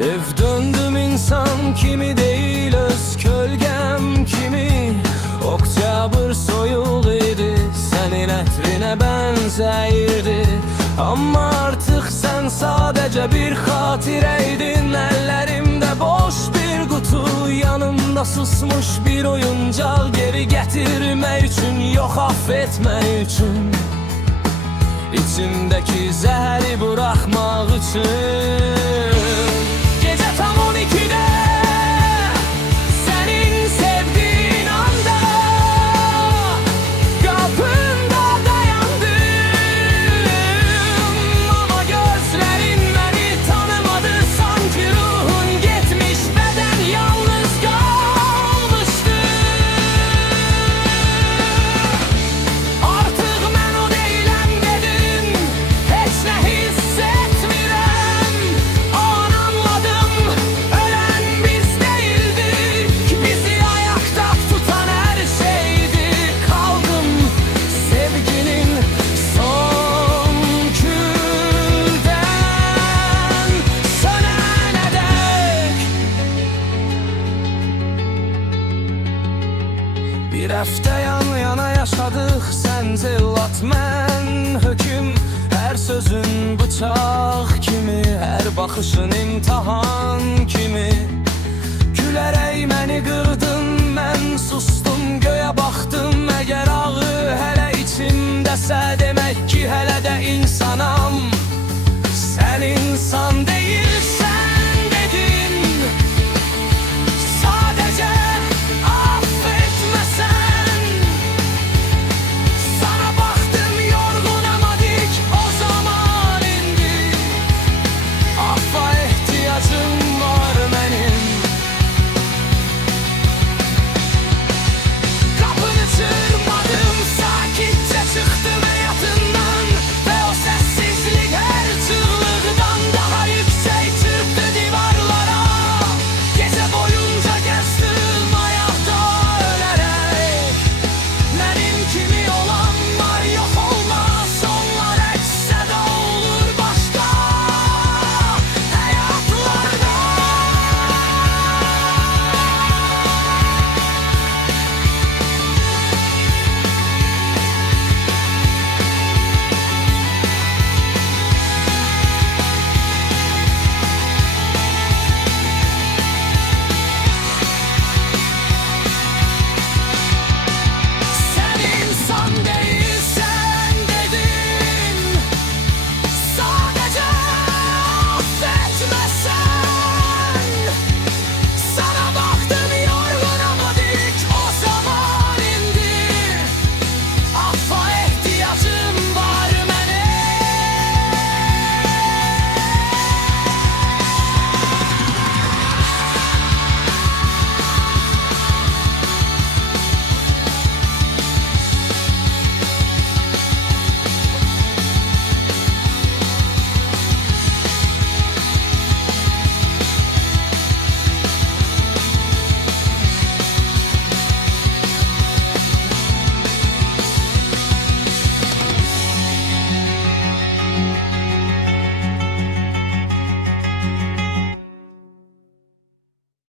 Ev döndüm insan kimi değil, öz kölgem kimi. Oktyabr soyulduydu, senin ətrine benzəyirdi. Amma artıq sən sadəcə bir xatirəydin. Əllərimdə boş bir qutu, yanımda susmuş bir oyuncaq. Geri gətirmək üçün, yox affetmək üçün. İçimdəki zəhəri buraxmaq üçün. Gecə tam 12'də sənin sevdiğin anda qapında dayandım. Ama gözlerin beni tanımadı, sanki ruhun gitmiş, beden yalnız kalmıştı. Artık ben o değilim dedin, hiç ne hissetmirəm. O an anladım, ölen biz değildik, bizi ayakta tutan her şeydi. Kaldım sevginin son külden sönene dek. Bir həftə yan yana yaşadıq, sən zillat, mən höküm. Hər sözün bıçaq kimi, hər baxışın imtahan kimi. Gülərək məni qırdın, mən sustum, göyə baxdım. Əgər ağı hələ içimdəsə, demək ki hələ də insanam. Sən insan